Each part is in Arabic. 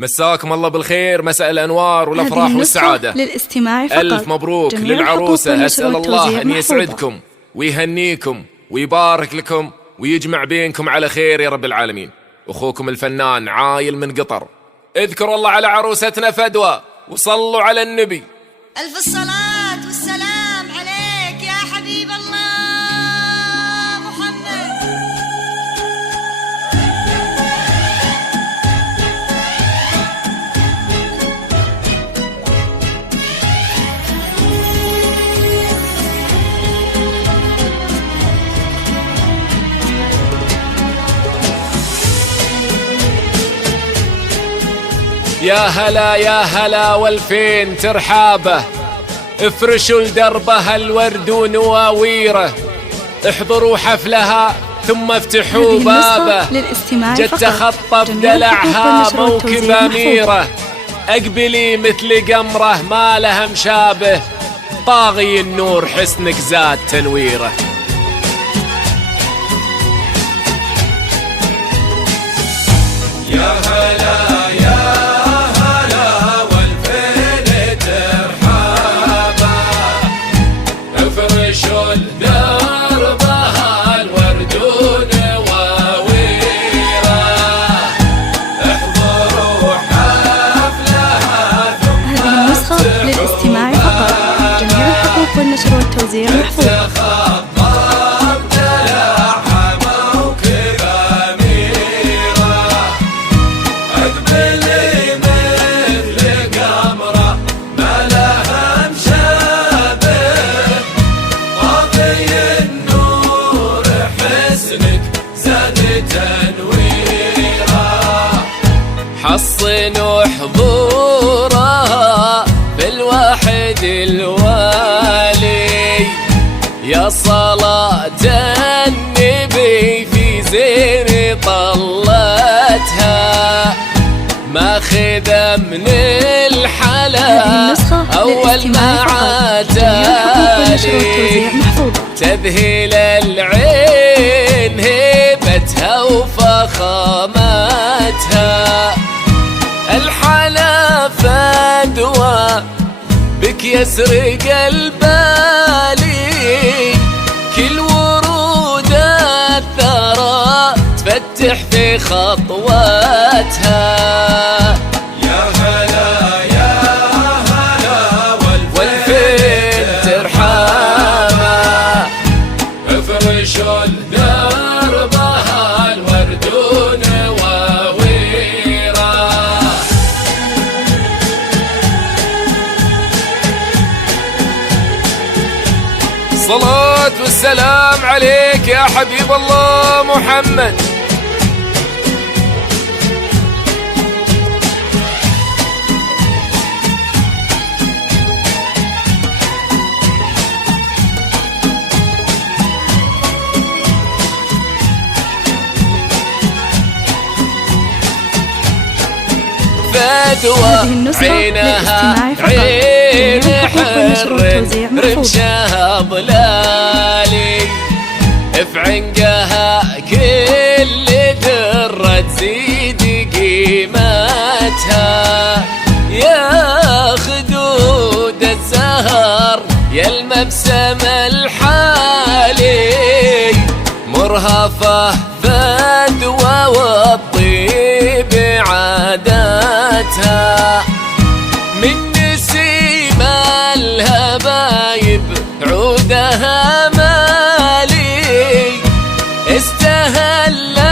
مساكم الله بالخير، مساء الأنوار والأفراح والسعادة. للاستماع فقط. ألف مبروك للعروسة، أسأل الله أن يسعدكم ويهنيكم ويبارك لكم ويجمع بينكم على خير يا رب العالمين. أخوكم الفنان عايل من قطر. اذكروا الله على عروستنا فدوى وصلوا على النبي. ألف الصلاة والسلام عليك يا حبيب الله محمد. يا هلا يا هلا والفين ترحابه، افرشوا لدربها الورد ونواويره، احضروا حفلها ثم افتحوا بابه. جت تخطف دلعها موكب أميرة، اقبلي مثل قمره ما لها مشابه، طاغي النور حسنك زاد تنويره. يا هلا للاستماع فقط. جميع الحقوق والنشر والتوزيع محفوظ. حصنوا حضورها بالواحد الوالي، يا صلاة النبي في زين طلتها، ماخذة من الحلا أول ما عاتالي، تذهل العين هيبتها وفخامتها، الحلا فدوى بك يسرق البالي، كل ورود الثرى تفتح في خطواتها. يا هلا يا هلا والفين ترحمه، افرشوا دربها الورد ونواويره. الصلاة والسلام عليك يا حبيب الله محمد. فدوى عينها عين حر رمشها ضلالي، في عنقها كل درة تزيد قيمتها، يا خدود الزهر يا المبسم الحالي، مرهفة فدوى والطيب عاداتها، من نسيم الهبايب عودها مالي، استهلت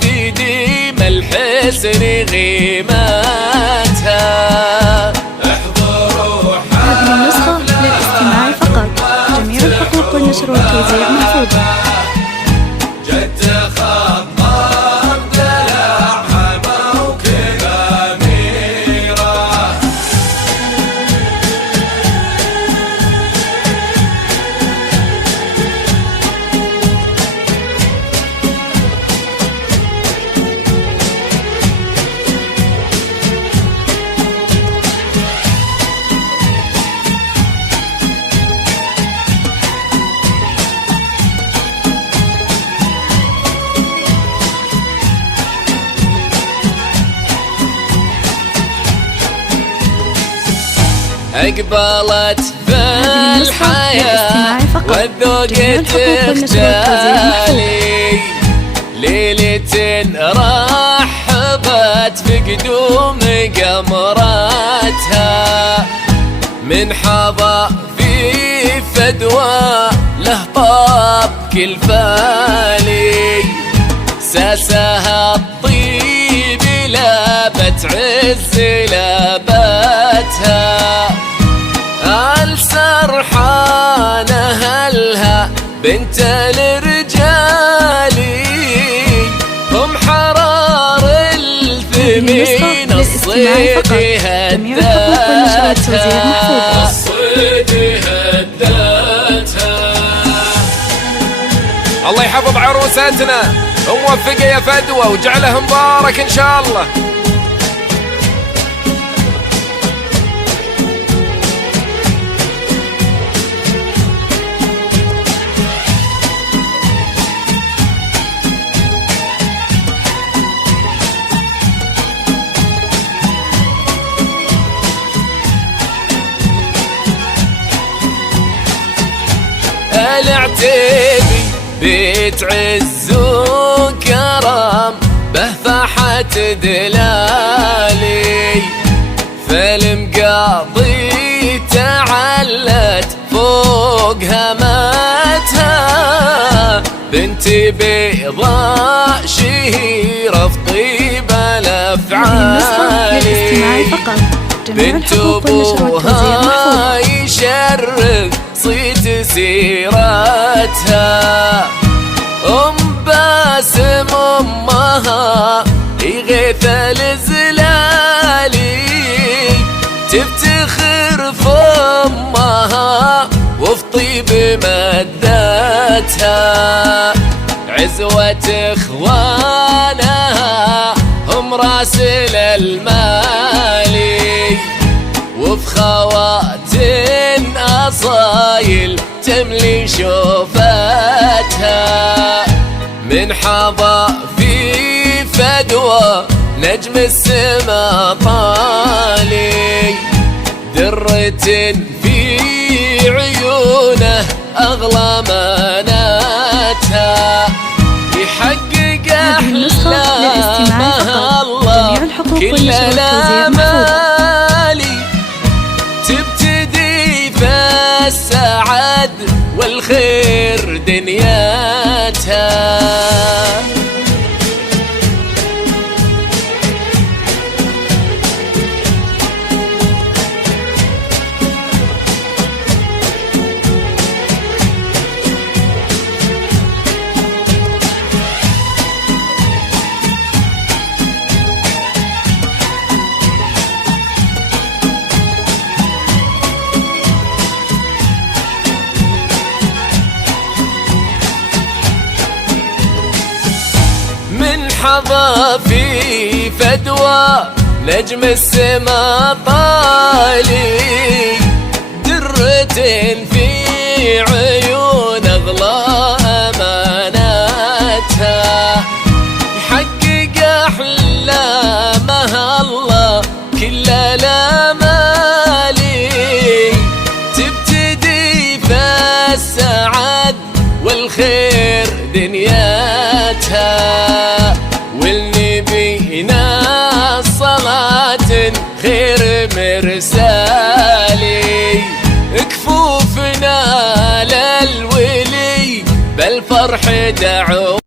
في ديم الحسن غيماتها. احضروا هذه النسخة للاستماع فقط. جميع الحقوق والنشر والتوزيع محفوظة. أقبلت بالحياة والذوق تختالي، ليلة رحبت بقدوم قمراتها، من حظى في فدوى له طاب كل فالي، ساسها الطيب لابت عز لابتها، السرحان أهلها بنت الرجالي، هم حرار الثمين الصيد هداتها، الصيد هداتها. الله يحفظ عروساتنا وموفقة يا فدوى وجعله مبارك إن شاء الله. العتيبي بيت عز وكرم به فاحت دلالي، فالمقاضي تعلت فوق همتها، بنتي بيضاء شهيرة في طيب الأفعال، بنت أبوها يشرف صيت سيرتها، باسم أمها يغيث الزلالي، تفتخر في أمها وفي طيب مدتها، عزوة إخوانها هم راسل المالي، وفي خواتن أصايل تملي شوفتها، من حظى في فدوى نجم السما طالي، درة في عيونه أغلى مناتها، يحقق أحلامها الله كل الآمال، تبتدي في السعد والخير دنياتها. حظى في فدوى نجم السما طالي، درة في عيون أغلى أماناتها، يحقق أحلامها الله كل الآمال، تبتدي في السعد والخير دنياتها، والنبينا صلاة خير مرسالي، كفوفنا للولي بالفرح دعو.